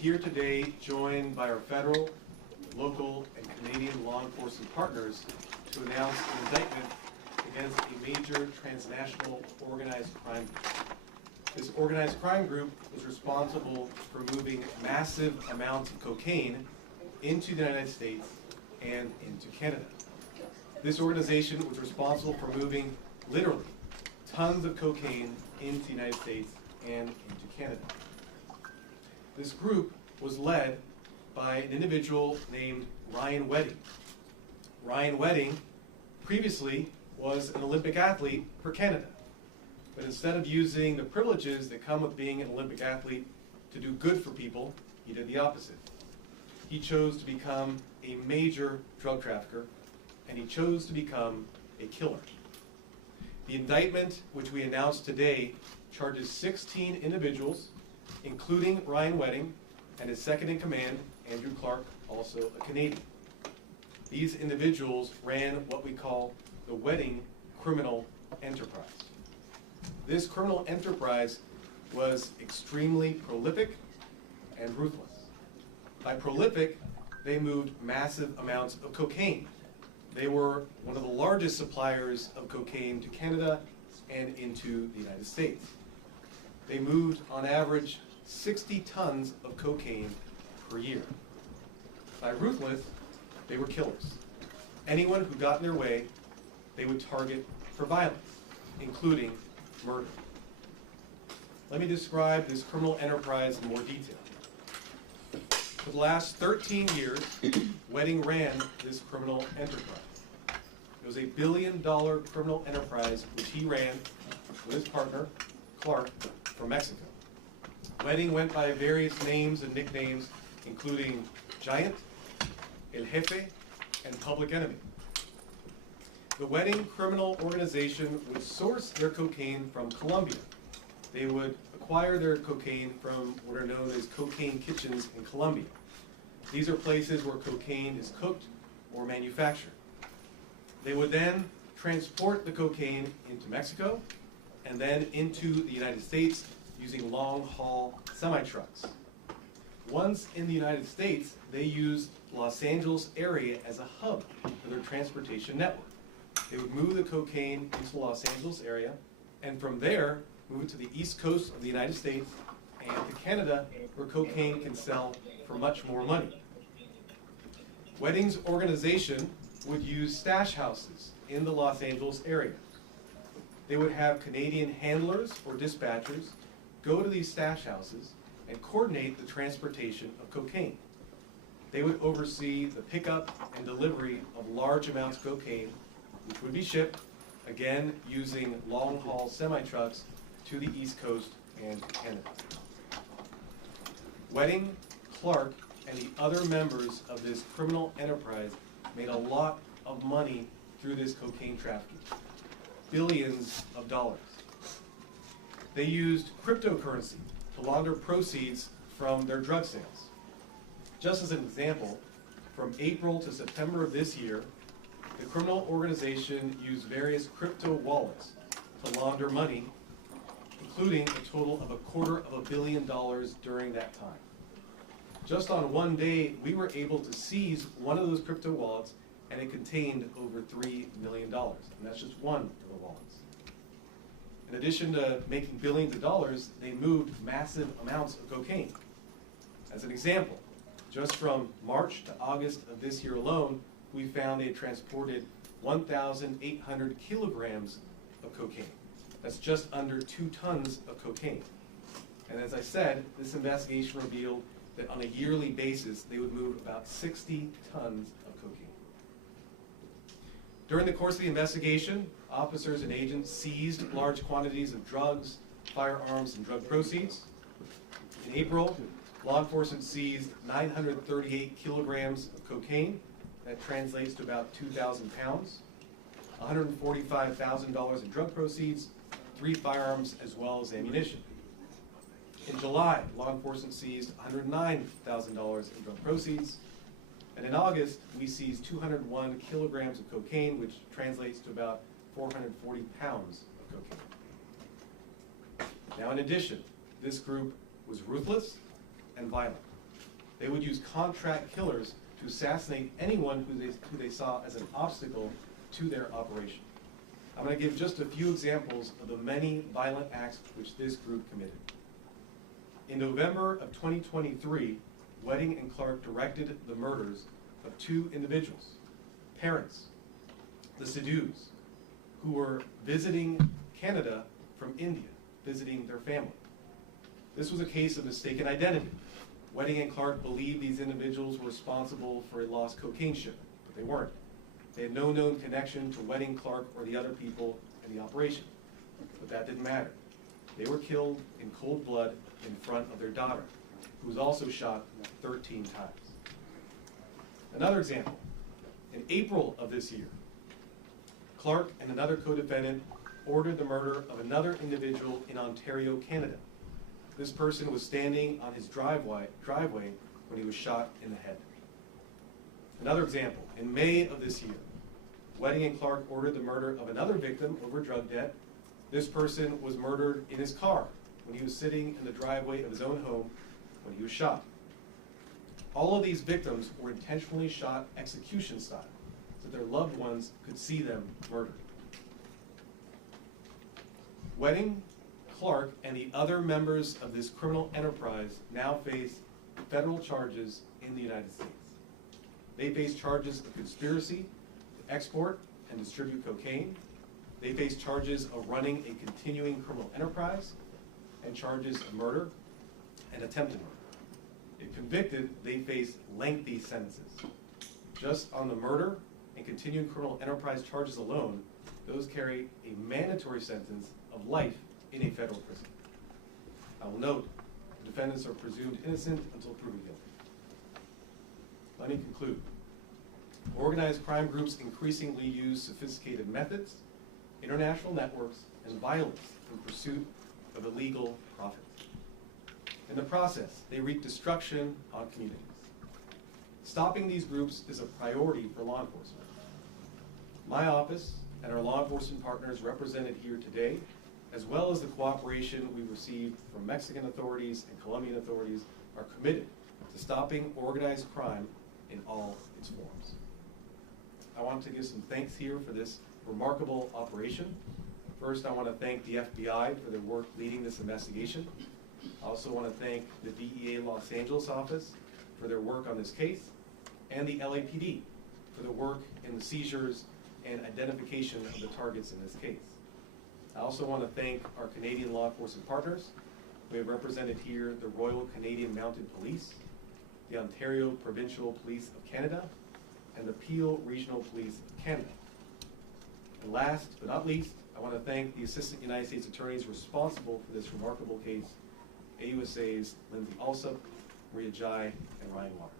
here today joined by our federal, local, and Canadian law enforcement partners to announce an indictment against a major transnational organized crime group. This organized crime group was responsible for moving massive amounts of cocaine into the United States and into Canada. This organization was responsible for moving literally tons of cocaine into the United States and into Canada. This group was led by an individual named Ryan Wedding. Ryan Wedding previously was an Olympic athlete for Canada, but instead of using the privileges that come with being an Olympic athlete to do good for people, he did the opposite. He chose to become a major drug trafficker, and he chose to become a killer. The indictment, which we announced today, charges 16 individuals, including Ryan Wedding and his second in command, Andrew Clark, also a Canadian. These individuals ran what we call the Wedding criminal enterprise. This criminal enterprise was extremely prolific and ruthless. By prolific, they moved massive amounts of cocaine. They were one of the largest suppliers of cocaine to Canada and into the United States. They moved, on average, 60 tons of cocaine per year. By ruthless, they were killers. Anyone who got in their way, they would target for violence, including murder. Let me describe this criminal enterprise in more detail. For the last 13 years, Wedding ran this criminal enterprise. It was a $1 billion criminal enterprise which he ran with his partner, Clark, from Mexico. Wedding went by various names and nicknames, including Giant, El Jefe, and Public Enemy. The Wedding criminal organization would source their cocaine from Colombia. They would acquire their cocaine from what are known as cocaine kitchens in Colombia. These are places where cocaine is cooked or manufactured. They would then transport the cocaine into Mexico and then into the United States using long-haul semi-trucks. Once in the United States, they used Los Angeles area as a hub for their transportation network. They would move the cocaine into the Los Angeles area, and from there, move it to the east coast of the United States and to Canada, where cocaine can sell for much more money. Wedding's organization would use stash houses in the Los Angeles area. They would have Canadian handlers or dispatchers go to these stash houses and coordinate the transportation of cocaine. They would oversee the pickup and delivery of large amounts of cocaine, which would be shipped, again, using long-haul semi-trucks to the East Coast and Canada. Wedding, Clark, and the other members of this criminal enterprise made a lot of money through this cocaine trafficking, billions of dollars. They used cryptocurrency to launder proceeds from their drug sales. Just as an example, from April to September of this year, the criminal organization used various crypto wallets to launder money, including a total of $250 million during that time. Just on one day, we were able to seize one of those crypto wallets, and it contained over $3 million, and that's just one of the wallets. In addition to making billions of dollars, they moved massive amounts of cocaine. As an example, just from March to August of this year alone, we found they transported 1,800 kilograms of cocaine. That's just under 2 tons of cocaine. And as I said, this investigation revealed that on a yearly basis, they would move about 60 tons of cocaine. During the course of the investigation, officers and agents seized large quantities of drugs, firearms, and drug proceeds. In April, law enforcement seized 938 kilograms of cocaine. That translates to about 2,000 pounds, $145,000 in drug proceeds, 3 firearms, as well as ammunition. In July, law enforcement seized $109,000 in drug proceeds. And in August, we seized 201 kilograms of cocaine, which translates to about 440 pounds of cocaine. Now, in addition, this group was ruthless and violent. They would use contract killers to assassinate anyone who they saw as an obstacle to their operation. I'm going to give just a few examples of the many violent acts which this group committed. In November of 2023, Wedding and Clark directed the murders of 2 individuals, parents, the Sidus, who were visiting Canada from India, visiting their family. This was a case of mistaken identity. Wedding and Clark believed these individuals were responsible for a lost cocaine shipment, but they weren't. They had no known connection to Wedding, Clark, or the other people in the operation. But that didn't matter. They were killed in cold blood in front of their daughter, who was also shot 13 times. Another example, in April of this year, Clark and another co-defendant ordered the murder of another individual in Ontario, Canada. This person was standing on his driveway when he was shot in the head. Another example, in May of this year, Wedding and Clark ordered the murder of another victim over drug debt. This person was murdered in his car when he was sitting in the driveway of his own home when he was shot. All of these victims were intentionally shot execution style, so their loved ones could see them murdered. Wedding, Clark, and the other members of this criminal enterprise now face federal charges in the United States. They face charges of conspiracy to export and distribute cocaine. They face charges of running a continuing criminal enterprise and charges of murder and attempted murder. If convicted, they face lengthy sentences. Just on the murder and continuing criminal enterprise charges alone, those carry a mandatory sentence of life in a federal prison. I will note, the defendants are presumed innocent until proven guilty. Let me conclude. Organized crime groups increasingly use sophisticated methods, international networks, and violence in pursuit of illegal profits. In the process, they wreak destruction on communities. Stopping these groups is a priority for law enforcement. My office and our law enforcement partners represented here today, as well as the cooperation we received from Mexican authorities and Colombian authorities, are committed to stopping organized crime in all its forms. I want to give some thanks here for this remarkable operation. First, I want to thank the FBI for their work leading this investigation. I also want to thank the DEA Los Angeles office for their work on this case, and the LAPD for their work in the seizures and identification of the targets in this case. I also want to thank our Canadian law enforcement partners. We have represented here the Royal Canadian Mounted Police, the Ontario Provincial Police of Canada, and the Peel Regional Police of Canada. And last but not least, I want to thank the Assistant United States Attorneys responsible for this remarkable case, AUSA's Lindsay Alsop, Maria Jai, and Ryan Waters.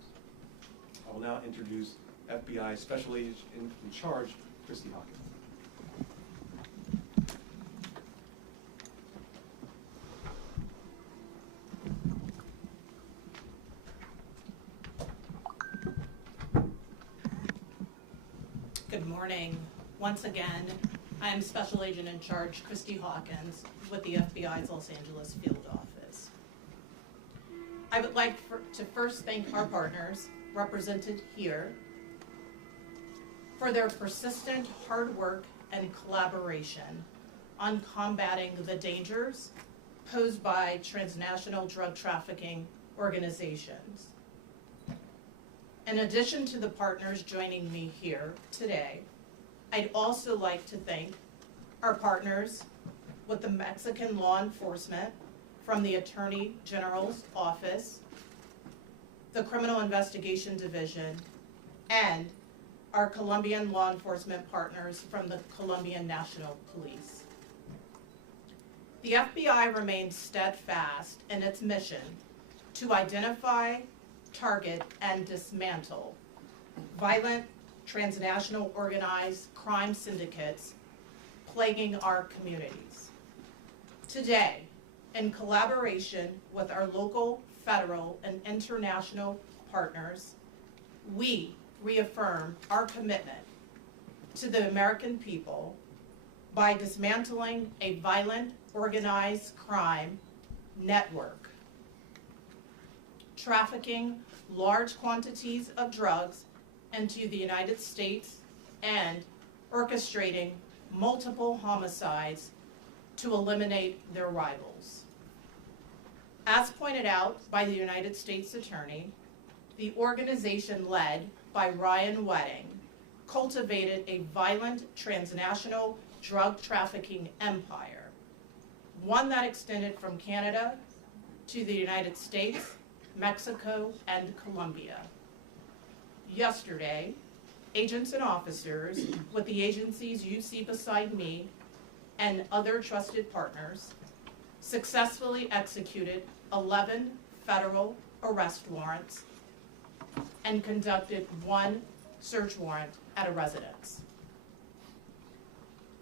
I will now introduce FBI Special Agent in charge, Christy Hawkins. Good morning. Once again, I am Special Agent in Charge Christy Hawkins with the FBI's Los Angeles Field Office. I would like to first thank our partners represented here for their persistent hard work and collaboration on combating the dangers posed by transnational drug trafficking organizations. In addition to the partners joining me here today, I'd also like to thank our partners with the Mexican law enforcement from the Attorney General's Office, the Criminal Investigation Division, and our Colombian law enforcement partners from the Colombian National Police. The FBI remains steadfast in its mission to identify, target, and dismantle violent transnational organized crime syndicates plaguing our communities. Today, in collaboration with our local, federal, and international partners, we reaffirm our commitment to the American people by dismantling a violent organized crime network, trafficking large quantities of drugs into the United States and orchestrating multiple homicides to eliminate their rivals. As pointed out by the United States Attorney, the organization led by Ryan Wedding cultivated a violent transnational drug trafficking empire, one that extended from Canada to the United States, Mexico, and Colombia. Yesterday, agents and officers with the agencies you see beside me and other trusted partners successfully executed 11 federal arrest warrants and conducted 1 search warrant at a residence.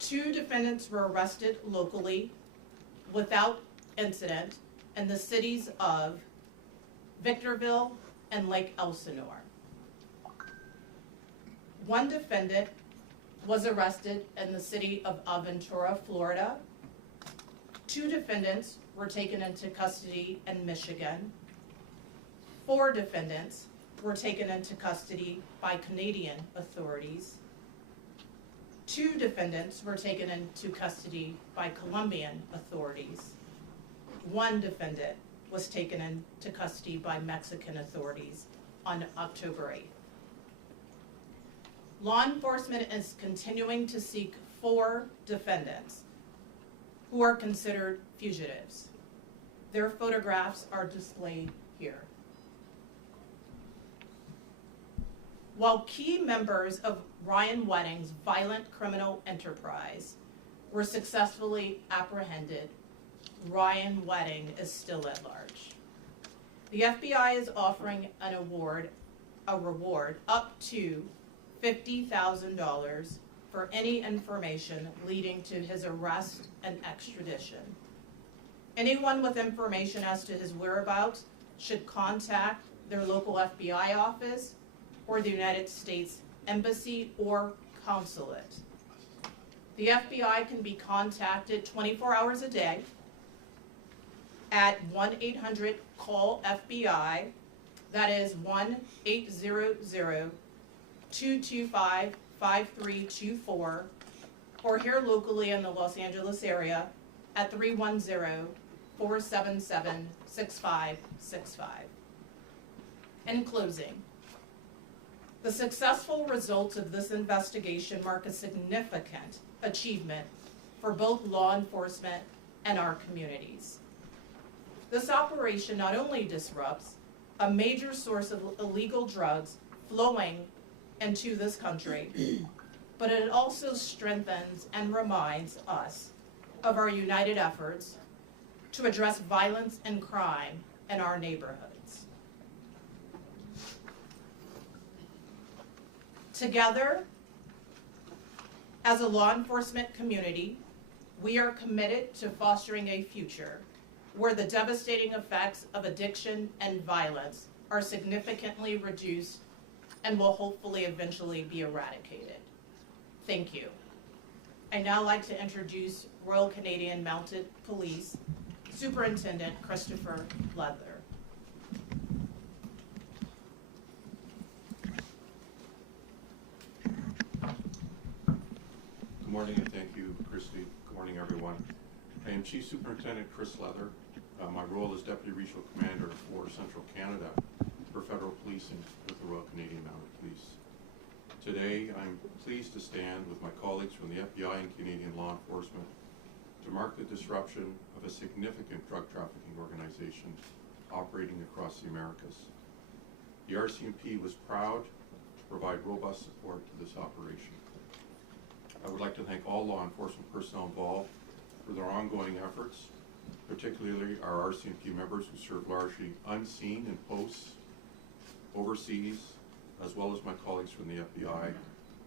2 defendants were arrested locally without incident in the cities of Victorville and Lake Elsinore. 1 defendant was arrested in the city of Aventura, Florida. 2 defendants were taken into custody in Michigan. 4 defendants were taken into custody by Canadian authorities. 2 defendants were taken into custody by Colombian authorities. 1 defendant was taken into custody by Mexican authorities on October 8th. Law enforcement is continuing to seek 4 defendants who are considered fugitives. Their photographs are displayed here. While key members of Ryan Wedding's violent criminal enterprise were successfully apprehended, Ryan Wedding is still at large. The FBI is offering a reward up to $50,000 for any information leading to his arrest and extradition. Anyone with information as to his whereabouts should contact their local FBI office or the United States Embassy or Consulate. The FBI can be contacted 24 hours a day at 1-800-CALL-FBI. That is 1-800-225-5324, or here locally in the Los Angeles area at 310-477-6565. In closing, the successful results of this investigation mark a significant achievement for both law enforcement and our communities. This operation not only disrupts a major source of illegal drugs flowing into this country, but it also strengthens and reminds us of our united efforts to address violence and crime in our neighborhoods. Together, as a law enforcement community, we are committed to fostering a future where the devastating effects of addiction and violence are significantly reduced and will hopefully eventually be eradicated. Thank you. I'd now like to introduce Royal Canadian Mounted Police Superintendent Christopher Leather. Good morning, and thank you, Christy. Good morning, everyone. I am Chief Superintendent Chris Leather. My role is Deputy Regional Commander for Central Canada for Federal Policing with the Royal Canadian Mounted Police. Today, I'm pleased to stand with my colleagues from the FBI and Canadian law enforcement to mark the disruption of a significant drug trafficking organization operating across the Americas. The RCMP was proud to provide robust support to this operation. I would like to thank all law enforcement personnel involved for their ongoing efforts, particularly our RCMP members who serve largely unseen in posts overseas, as well as my colleagues from the FBI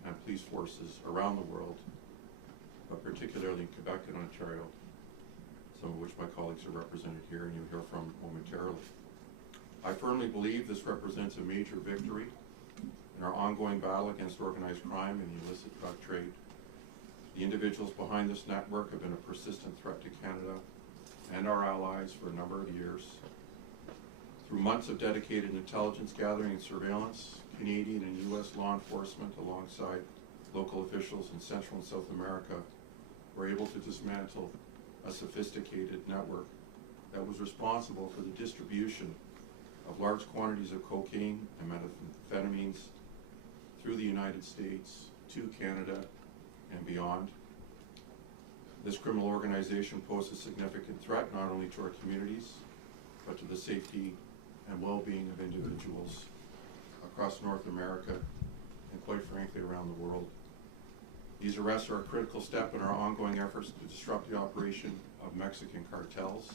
and police forces around the world, but particularly in Quebec and Ontario, some of which my colleagues are represented here and you'll hear from momentarily. I firmly believe this represents a major victory in our ongoing battle against organized crime and the illicit drug trade. The individuals behind this network have been a persistent threat to Canada and our allies for a number of years. Through months of dedicated intelligence gathering and surveillance, Canadian and U.S. law enforcement, alongside local officials in Central and South America, were able to dismantle a sophisticated network that was responsible for the distribution of large quantities of cocaine and methamphetamines through the United States to Canada and beyond. This criminal organization posed a significant threat not only to our communities, but to the safety and well-being of individuals across North America and, quite frankly, around the world. These arrests are a critical step in our ongoing efforts to disrupt the operation of Mexican cartels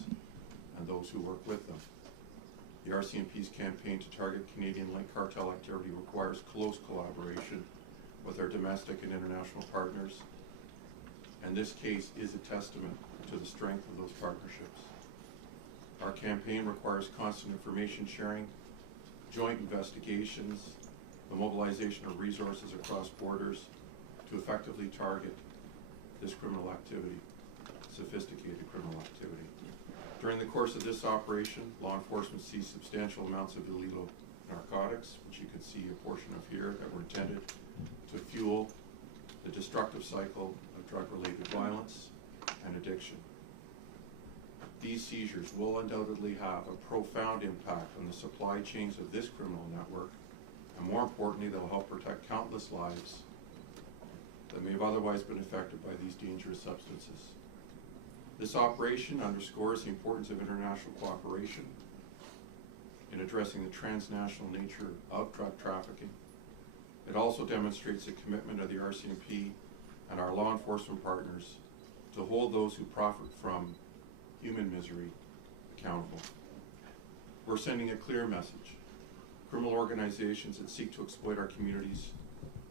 and those who work with them. The RCMP's campaign to target Canadian-linked cartel activity requires close collaboration with our domestic and international partners, and this case is a testament to the strength of those partnerships. Our campaign requires constant information sharing, joint investigations, the mobilization of resources across borders to effectively target this criminal activity, sophisticated criminal activity. During the course of this operation, law enforcement seized substantial amounts of illegal narcotics, which you can see a portion of here, that were intended to fuel the destructive cycle of drug-related violence and addiction. These seizures will undoubtedly have a profound impact on the supply chains of this criminal network, and more importantly, they'll help protect countless lives that may have otherwise been affected by these dangerous substances. This operation underscores the importance of international cooperation in addressing the transnational nature of drug trafficking. It also demonstrates the commitment of the RCMP and our law enforcement partners to hold those who profit from human misery accountable. We're sending a clear message. Criminal organizations that seek to exploit our communities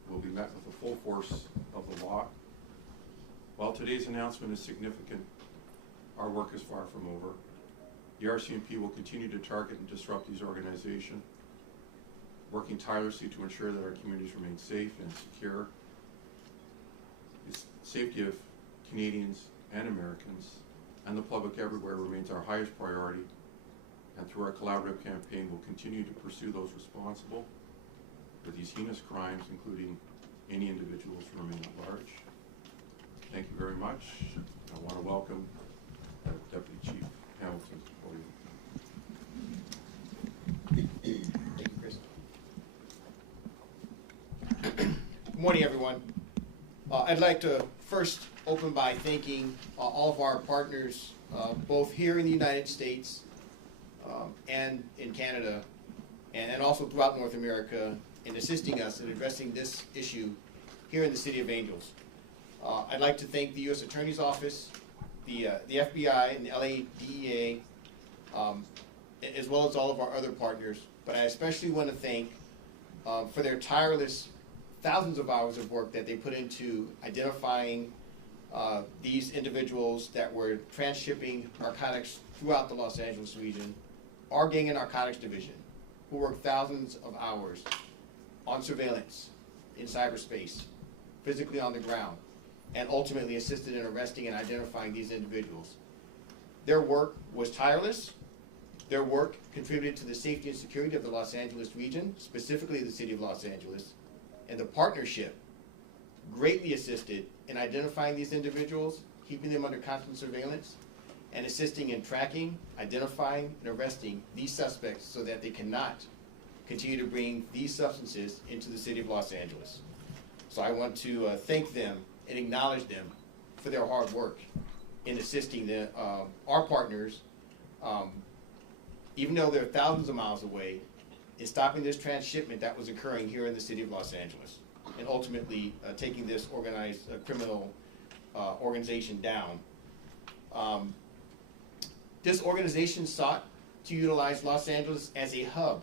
will be met with the full force of the law. While today's announcement is significant, our work is far from over. The RCMP will continue to target and disrupt these organizations, working tirelessly to ensure that our communities remain safe and secure. The safety of Canadians and Americans and the public everywhere remains our highest priority, and through our collaborative campaign, we'll continue to pursue those responsible for these heinous crimes, including any individuals who remain at large. Thank you very much. I want to welcome Deputy Chief Hamilton to the podium. Thank you, Chris. Good morning, everyone. I'd like to first open by thanking all of our partners, both here in the United States and in Canada, and also throughout North America, in assisting us in addressing this issue here in the City of Angels. I'd like to thank the U.S. Attorney's Office, the FBI and the LA DEA, as well as all of our other partners. But I especially want to thank for their tireless thousands of hours of work that they put into identifying these individuals that were transshipping narcotics throughout the Los Angeles region, our Gang and Narcotics Division, who worked thousands of hours on surveillance in cyberspace, physically on the ground, and ultimately assisted in arresting and identifying these individuals. Their work was tireless. Their work contributed to the safety and security of the Los Angeles region, specifically the City of Los Angeles, and the partnership greatly assisted in identifying these individuals, keeping them under constant surveillance, and assisting in tracking, identifying, and arresting these suspects so that they cannot continue to bring these substances into the City of Los Angeles. So I want to thank them and acknowledge them for their hard work in assisting our partners, even though they're thousands of miles away, in stopping this transshipment that was occurring here in the City of Los Angeles, and ultimately taking this organized criminal organization down. This organization sought to utilize Los Angeles as a hub,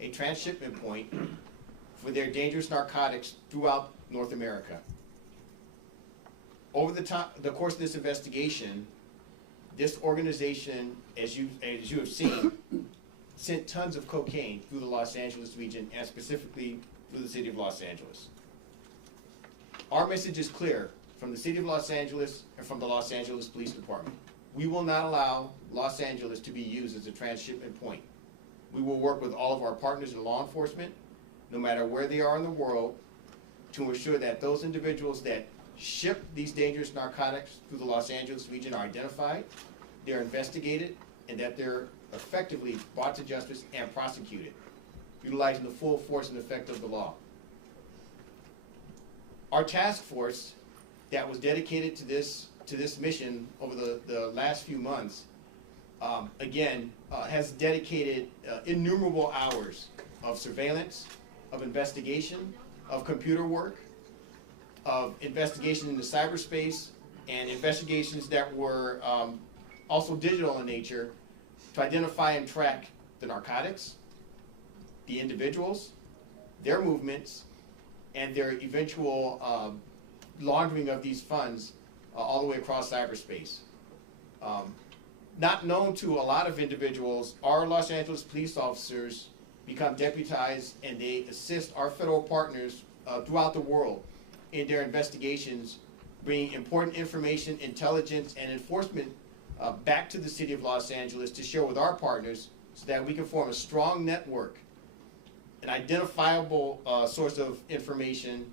a transshipment point for their dangerous narcotics throughout North America. Over the course of this investigation, this organization, as you have seen, sent tons of cocaine through the Los Angeles region, and specifically through the City of Los Angeles. Our message is clear from the City of Los Angeles and from the Los Angeles Police Department. We will not allow Los Angeles to be used as a transshipment point. we will work with all of our partners in law enforcement, no matter where they are in the world, to ensure that those individuals that ship these dangerous narcotics through the Los Angeles region are identified, they're investigated, and that they're effectively brought to justice and prosecuted, utilizing the full force and effect of the law. Our task force that was dedicated to this mission over the last few months, has dedicated innumerable hours of surveillance, of investigation, of computer work, of investigation into cyberspace, and investigations that were also digital in nature to identify and track the narcotics, the individuals, their movements, and their eventual laundering of these funds all the way across cyberspace. Not known to a lot of individuals, our Los Angeles police officers become deputized and they assist our federal partners throughout the world in their investigations, bringing important information, intelligence, and enforcement back to the city of Los Angeles to share with our partners so that we can form a strong network, an identifiable source of information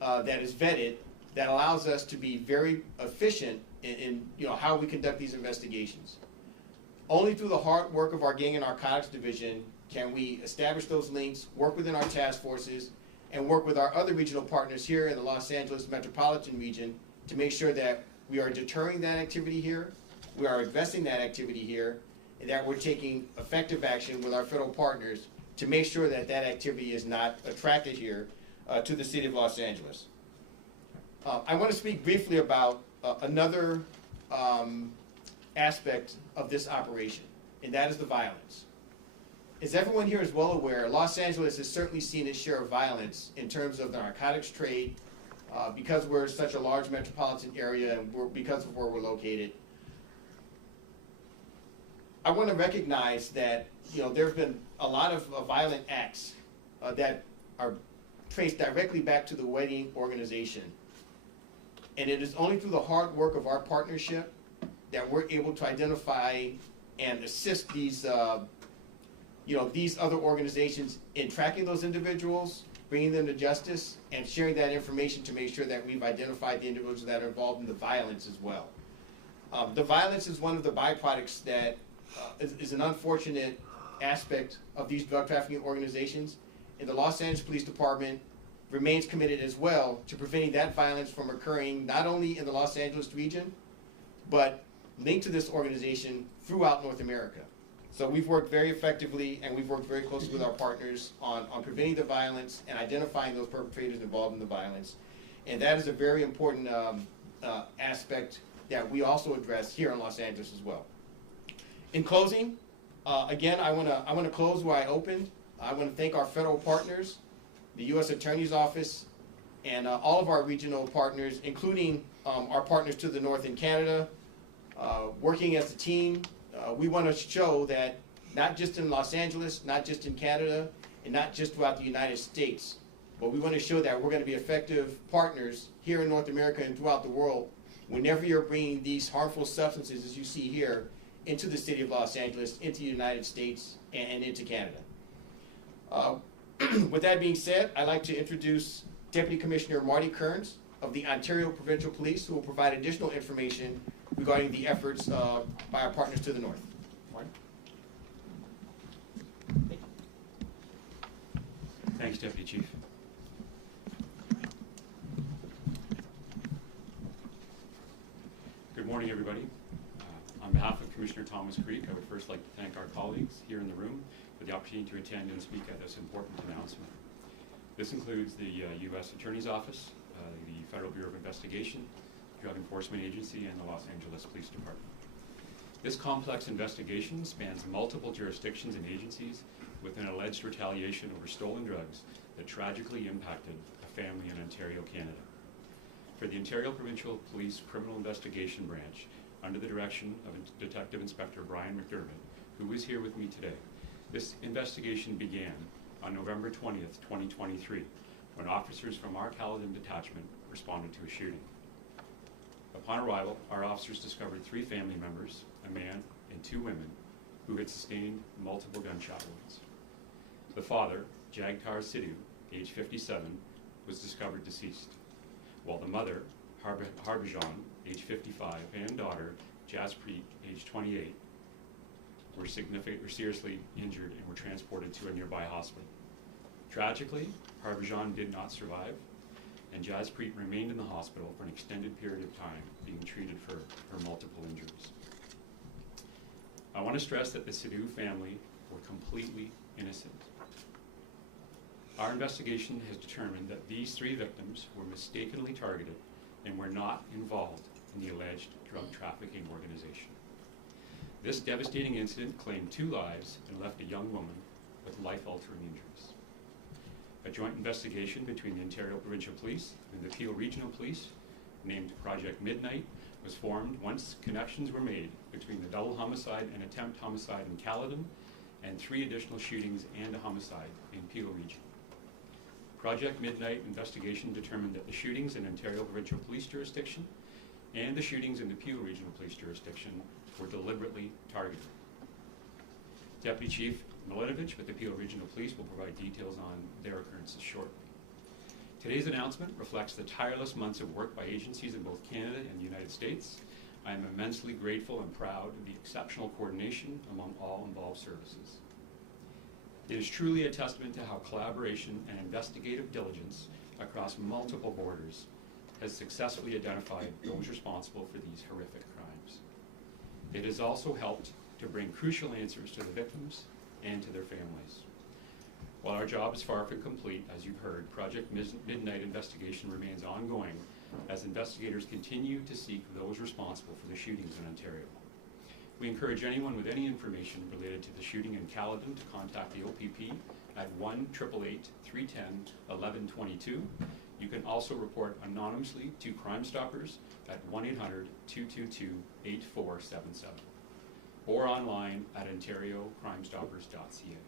that is vetted, that allows us to be very efficient in how we conduct these investigations. Only through the hard work of our Gang and Narcotics Division can we establish those links, work within our task forces, and work with our other regional partners here in the Los Angeles metropolitan region to make sure that we are deterring that activity here, we are addressing that activity here, and that we're taking effective action with our federal partners to make sure that that activity is not attracted here to the city of Los Angeles. I want to speak briefly about another aspect of this operation, and that is the violence. As everyone here is well aware, Los Angeles has certainly seen its share of violence in terms of the narcotics trade because we're such a large metropolitan area and because of where we're located. I want to recognize that there have been a lot of violent acts that are traced directly back to the wedding organization. And it is only through the hard work of our partnership that we're able to identify and assist these other organizations in tracking those individuals, bringing them to justice, and sharing that information to make sure that we've identified the individuals that are involved in the violence as well. The violence is one of the byproducts that is an unfortunate aspect of these drug trafficking organizations, and the Los Angeles Police Department remains committed as well to preventing that violence from occurring not only in the Los Angeles region, but linked to this organization throughout North America. So we've worked very effectively and we've worked very closely with our partners on preventing the violence and identifying those perpetrators involved in the violence. And that is a very important aspect that we also address here in Los Angeles as well. In closing, again, I want to close where I opened. I want to thank our federal partners, the U.S. Attorney's Office, and all of our regional partners, including our partners to the north in Canada. Working as a team, we want to show that not just in Los Angeles, not just in Canada, and not just throughout the United States, but we want to show that we're going to be effective partners here in North America and throughout the world whenever you're bringing these harmful substances, as you see here, into the city of Los Angeles, into the United States, and into Canada. With that being said, I'd like to introduce Deputy Commissioner Marty Kerns of the Ontario Provincial Police, who will provide additional information regarding the efforts by our partners to the north. Marty? Thanks, Deputy Chief. Good morning, everybody. On behalf of Commissioner Thomas Creek, I would first like to thank our colleagues here in the room for the opportunity to attend and speak at this important announcement. This includes the U.S. Attorney's Office, the Federal Bureau of Investigation, Drug Enforcement Agency, and the Los Angeles Police Department. This complex investigation spans multiple jurisdictions and agencies with an alleged retaliation over stolen drugs that tragically impacted a family in Ontario, Canada. For the Ontario Provincial Police Criminal Investigation Branch, under the direction of Detective Inspector Brian McDermott, who is here with me today, this investigation began on November 20th, 2023, when officers from our Caledon detachment responded to a shooting. Upon arrival, our officers discovered 3 family members, a man and 2 women, who had sustained multiple gunshot wounds. The father, Jagtar Sidhu, age 57, was discovered deceased, while the mother, Harbhajan, age 55, and daughter, Jaspreet, age 28, were seriously injured and were transported to a nearby hospital. Tragically, Harbhajan did not survive, and Jaspreet remained in the hospital for an extended period of time, being treated for her multiple injuries. I want to stress that the Sidhu family were completely innocent. Our investigation has determined that these 3 victims were mistakenly targeted and were not involved in the alleged drug trafficking organization. This devastating incident claimed 2 lives and left a young woman with life-altering injuries. A joint investigation between the Ontario Provincial Police and the Peel Regional Police, named Project Midnight, was formed once connections were made between the double homicide and attempt homicide in Caledon and 3 additional shootings and a homicide in Peel Region. Project Midnight investigation determined that the shootings in Ontario Provincial Police jurisdiction and the shootings in the Peel Regional Police jurisdiction were deliberately targeted. Deputy Chief Movich with the Peel Regional Police will provide details on their occurrences shortly. Today's announcement reflects the tireless months of work by agencies in both Canada and the United States. I am immensely grateful and proud of the exceptional coordination among all involved services. It is truly a testament to how collaboration and investigative diligence across multiple borders has successfully identified those responsible for these horrific crimes. It has also helped to bring crucial answers to the victims and to their families. While our job is far from complete, as you've heard, Project Midnight investigation remains ongoing as investigators continue to seek those responsible for the shootings in Ontario. We encourage anyone with any information related to the shooting in Caledon to contact the OPP at 1-888-310-1122. You can also report anonymously to Crime Stoppers at 1-800-222-8477 or online at ontariocrimestoppers.ca.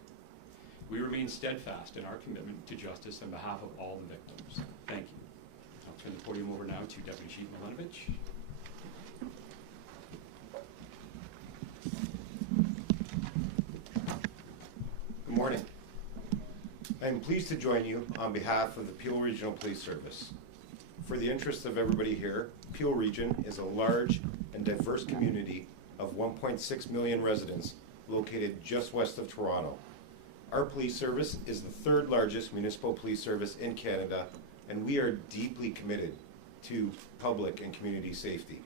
We remain steadfast in our commitment to justice on behalf of all the victims. Thank you. I'll turn the podium over now to Deputy Chief Movich. Good morning. I am pleased to join you on behalf of the Peel Regional Police Service. For the interest of everybody here, Peel Region is a large and diverse community of 1.6 million residents located just west of Toronto. Our police service is the 3rd largest municipal police service in Canada, and we are deeply committed to public and community safety.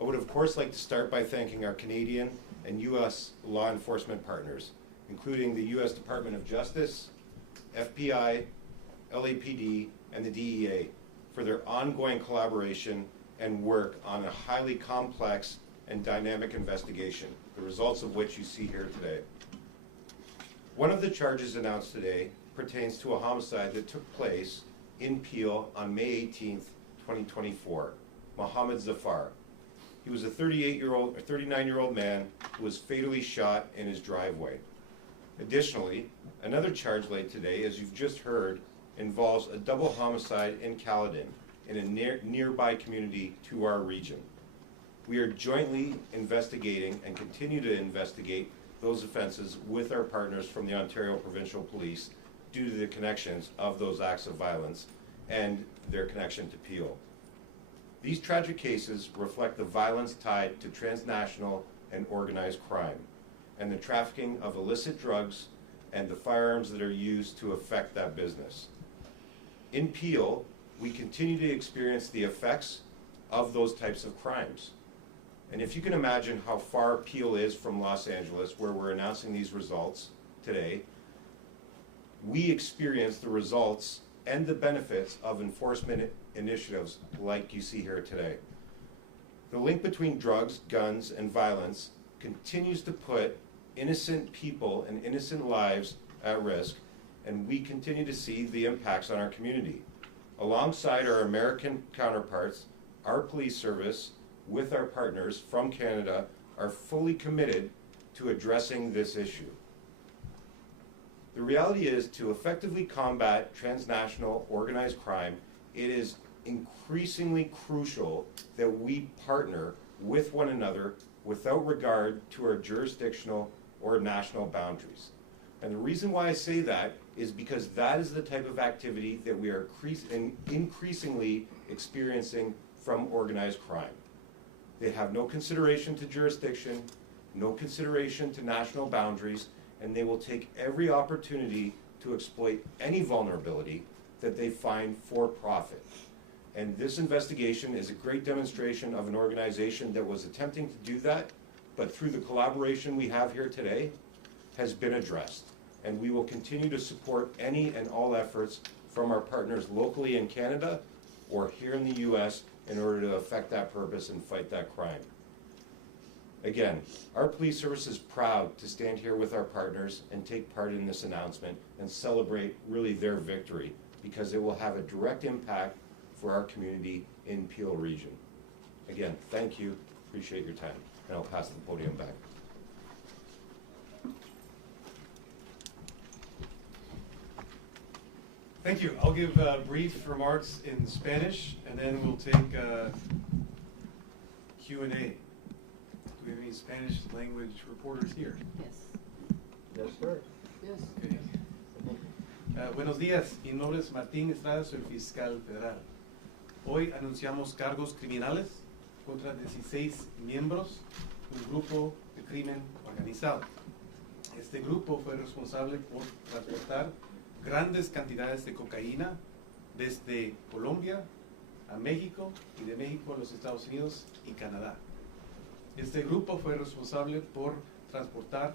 I would of course like to start by thanking our Canadian and U.S. law enforcement partners, including the U.S. Department of Justice, FBI, LAPD, and the DEA for their ongoing collaboration and work on a highly complex and dynamic investigation, the results of which you see here today. One of the charges announced today pertains to a homicide that took place in Peel on May 18th, 2024, Mohammed Zafar. He was a 39-year-old man who was fatally shot in his driveway. Additionally, another charge laid today, as you've just heard, involves a double homicide in Caledon, in a nearby community to our region. We are jointly investigating and continue to investigate those offenses with our partners from the Ontario Provincial Police due to the connections of those acts of violence and their connection to Peel. These tragic cases reflect the violence tied to transnational and organized crime and the trafficking of illicit drugs and the firearms that are used to effect that business. In Peel, we continue to experience the effects of those types of crimes. And if you can imagine how far Peel is from Los Angeles, where we're announcing these results today, we experience the results and the benefits of enforcement initiatives like you see here today. The link between drugs, guns, and violence continues to put innocent people and innocent lives at risk, and we continue to see the impacts on our community. Alongside our American counterparts, our police service, with our partners from Canada, are fully committed to addressing this issue. The reality is, to effectively combat transnational organized crime, it is increasingly crucial that we partner with one another without regard to our jurisdictional or national boundaries. And the reason why I say that is because that is the type of activity that we are increasingly experiencing from organized crime. They have no consideration to jurisdiction, no consideration to national boundaries, and they will take every opportunity to exploit any vulnerability that they find for profit. And this investigation is a great demonstration of an organization that was attempting to do that, but through the collaboration we have here today, has been addressed. And we will continue to support any and all efforts from our partners locally in Canada or here in the US in order to affect that purpose and fight that crime. Again, our police service is proud to stand here with our partners and take part in this announcement and celebrate really their victory, because it will have a direct impact for our community in Peel Region. Again, thank you, appreciate your time, and I'll pass the podium back. Thank you. I'll give brief remarks in Spanish, and then we'll take Q&A. Do we have any Spanish language reporters here? Yes. Yes, sir. Yes. Okay. Buenos días, mi nombre es Martín Estrada, soy fiscal federal. Hoy anunciamos cargos criminales contra 16 miembros de un grupo de crimen organizado. Este grupo fue responsable por transportar grandes cantidades de cocaína desde Colombia a México y de México a los Estados Unidos y Canadá. Este grupo fue responsable por transportar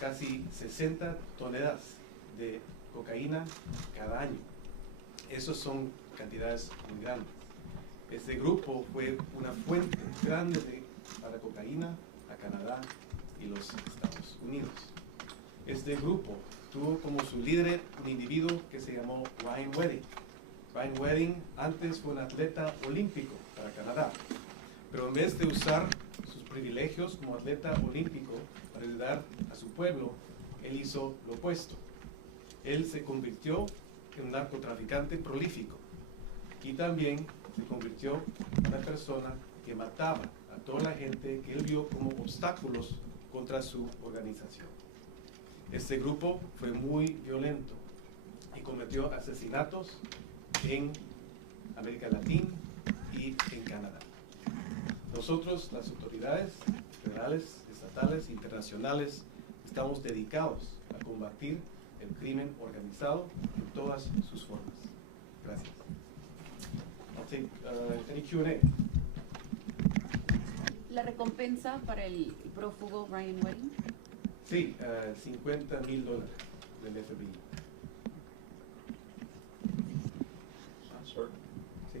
casi 60 toneladas de cocaína cada año. Esas son cantidades muy grandes. Este grupo fue una fuente grande para cocaína a Canadá y los Estados Unidos. Este grupo tuvo como su líder un individuo que se llamó Ryan Wedding. Ryan Wedding antes fue un atleta olímpico para Canadá, pero en vez de usar sus privilegios como atleta olímpico para ayudar a su pueblo, él hizo lo opuesto. Él se convirtió en un narcotraficante prolífico y también se convirtió en una persona que mataba a toda la gente que él vio como obstáculos contra su organización. Este grupo fue muy violento y cometió asesinatos en América Latina y en Canadá. Nosotros, las autoridades federales, estatales, internacionales, estamos dedicados a combatir el crimen organizado en todas sus formas. Gracias. I'll take any Q&A. La recompensa para el prófugo Ryan Wedding. Sí, $50,000 del FBI. Sir. Sí.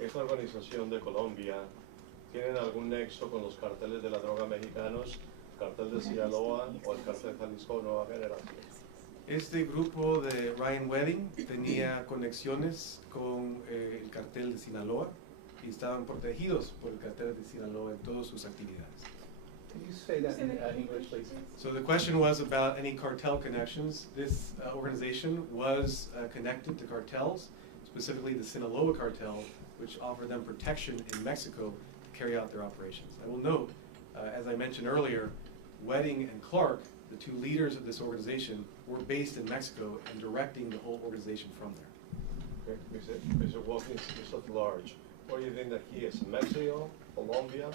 ¿Esta organización de Colombia tienen algún nexo con los carteles de la droga mexicanos, cartel de Sinaloa o el cartel Jalisco Nueva Generación? Este grupo de Ryan Wedding tenía conexiones con el cartel de Sinaloa y estaban protegidos por el cartel de Sinaloa en todas sus actividades. Can you say that in English, please? So the question was about any cartel connections. This organization was connected to cartels, specifically the Sinaloa cartel, which offered them protection in Mexico to carry out their operations. I will note, as I mentioned earlier, Wedding and Clark, the two leaders of this organization, were based in Mexico and directing the whole organization from there. Okay, Mr. Wilkins is at large. Where do you think that he is? Mexico, Colombia,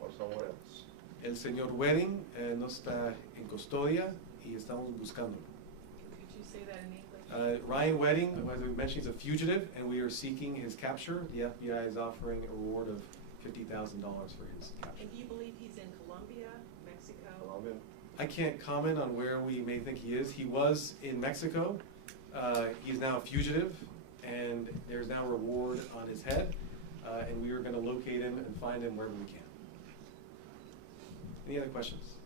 or somewhere else? El señor Wedding no está en custodia y estamos buscándolo. Could you say that in English? Ryan Wedding, as we mentioned, is a fugitive, and we are seeking his capture. The FBI is offering a reward of $50,000 for his capture. And do you believe he's in Colombia, Mexico? Colombian. I can't comment on where we may think he is. He was in Mexico. He's now a fugitive, and there's now a reward on his head, and we are going to locate him and find him wherever we can. Any other questions?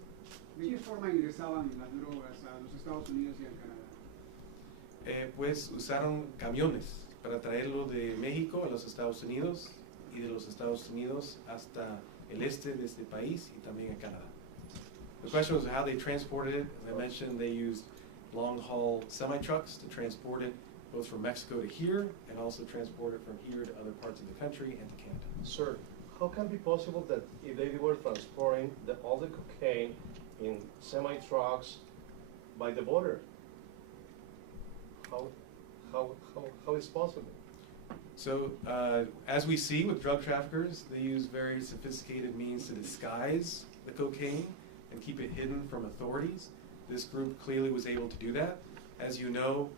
¿De qué forma ingresaban las drogas a los Estados Unidos y al Canadá? Pues usaron camiones para traerlo de México a los Estados Unidos y de los Estados Unidos hasta el este de este país y también a Canadá. The question was how they transported it. As I mentioned, they used long-haul semi-trucks to transport it both from Mexico to here and also transport it from here to other parts of the country and to Canada. Sir, how can it be possible that if they were transporting all the cocaine in semi-trucks by the border? How is possible? So, as we see with drug traffickers, they use very sophisticated means to disguise the cocaine and keep it hidden from authorities. This group clearly was able to do that. As you know,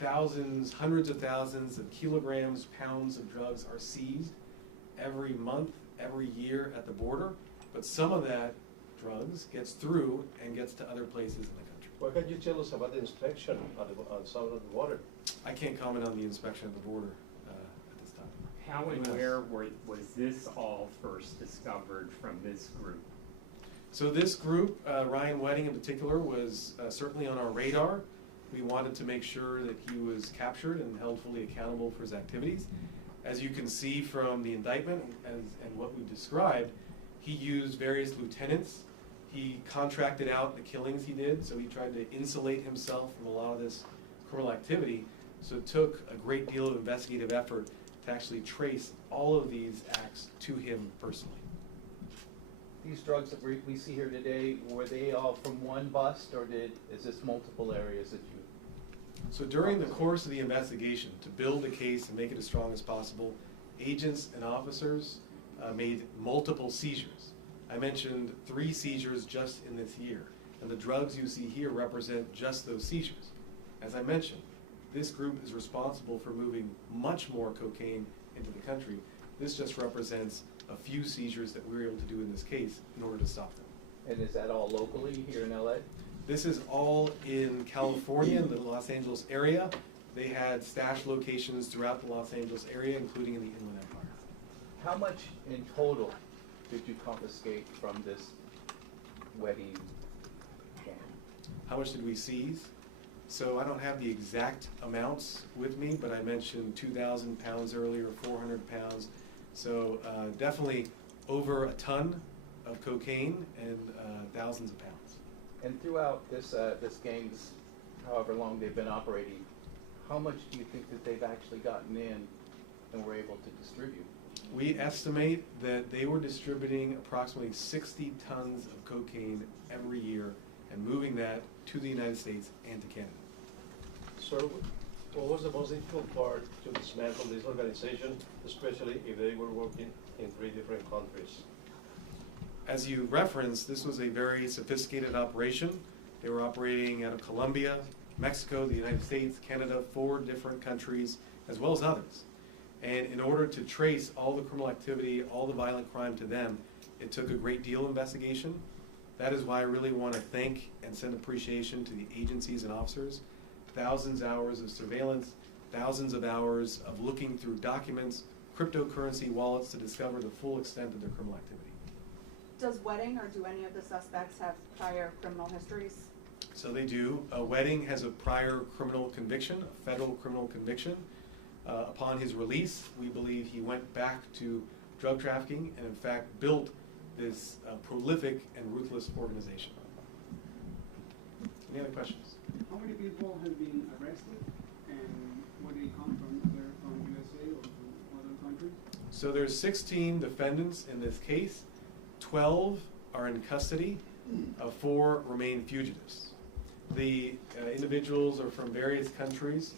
thousands, hundreds of thousands of kilograms, pounds of drugs are seized every month, every year at the border, but some of that drugs gets through and gets to other places in the country. What can you tell us about the inspection on south of the border? I can't comment on the inspection of the border at this time. How and where was this all first discovered from this group? So this group, Ryan Wedding in particular, was certainly on our radar. We wanted to make sure that he was captured and held fully accountable for his activities. As you can see from the indictment and what we described, he used various lieutenants. He contracted out the killings he did, so he tried to insulate himself from a lot of this criminal activity. So it took a great deal of investigative effort to actually trace all of these acts to him personally. These drugs that we see here today, were they all from one bust, or is this multiple areas that you? So during the course of the investigation, to build a case and make it as strong as possible, agents and officers made multiple seizures. I mentioned 3 seizures just in this year, and the drugs you see here represent just those seizures. As I mentioned, this group is responsible for moving much more cocaine into the country. This just represents a few seizures that we were able to do in this case in order to stop them. And is that all locally here in LA? This is all in California, in the Los Angeles area. They had stash locations throughout the Los Angeles area, including in the Inland Empire. How much in total did you confiscate from this wedding gang? How much did we seize? So I don't have the exact amounts with me, but I mentioned 2,000 pounds earlier, 400 pounds. So definitely over a ton of cocaine and thousands of pounds. And throughout this gang's, however long they've been operating, how much do you think that they've actually gotten in and were able to distribute? We estimate that they were distributing approximately 60 tons of cocaine every year and moving that to the United States and to Canada. Sir, what was the most difficult part to dismantle this organization, especially if they were working in 3 different countries? As you referenced, this was a very sophisticated operation. They were operating out of Colombia, Mexico, the United States, Canada, 4 different countries, as well as others. And in order to trace all the criminal activity, all the violent crime to them, it took a great deal of investigation. That is why I really want to thank and send appreciation to the agencies and officers. Thousands of hours of surveillance, thousands of hours of looking through documents, cryptocurrency wallets to discover the full extent of their criminal activity. Does Wedding or do any of the suspects have prior criminal histories? So they do. Wedding has a prior criminal conviction, a federal criminal conviction. Upon his release, we believe he went back to drug trafficking and in fact built this prolific and ruthless organization. Any other questions? How many people have been arrested, and where they come from? They're from USA or from other countries? So there's 16 defendants in this case. 12 are in custody. 4 remain fugitives. The individuals are from various countries.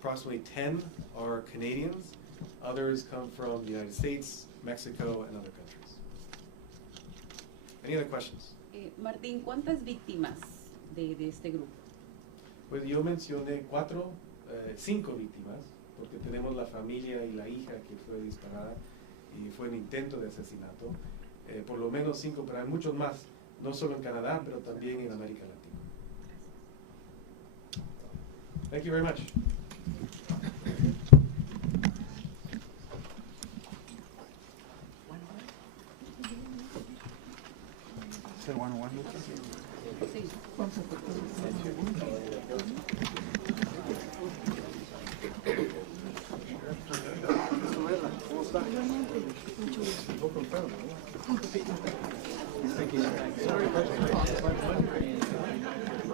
Approximately 10 are Canadians. Others come from the United States, Mexico, and other countries. Any other questions? Martín, ¿cuántas víctimas de este grupo? Pues yo mencioné 5 víctimas, porque tenemos la familia y la hija que fue disparada y fue un intento de asesinato. Por lo menos 5, pero hay muchos más, no solo en Canadá, pero también en América Latina. Thank you very much. Thank you.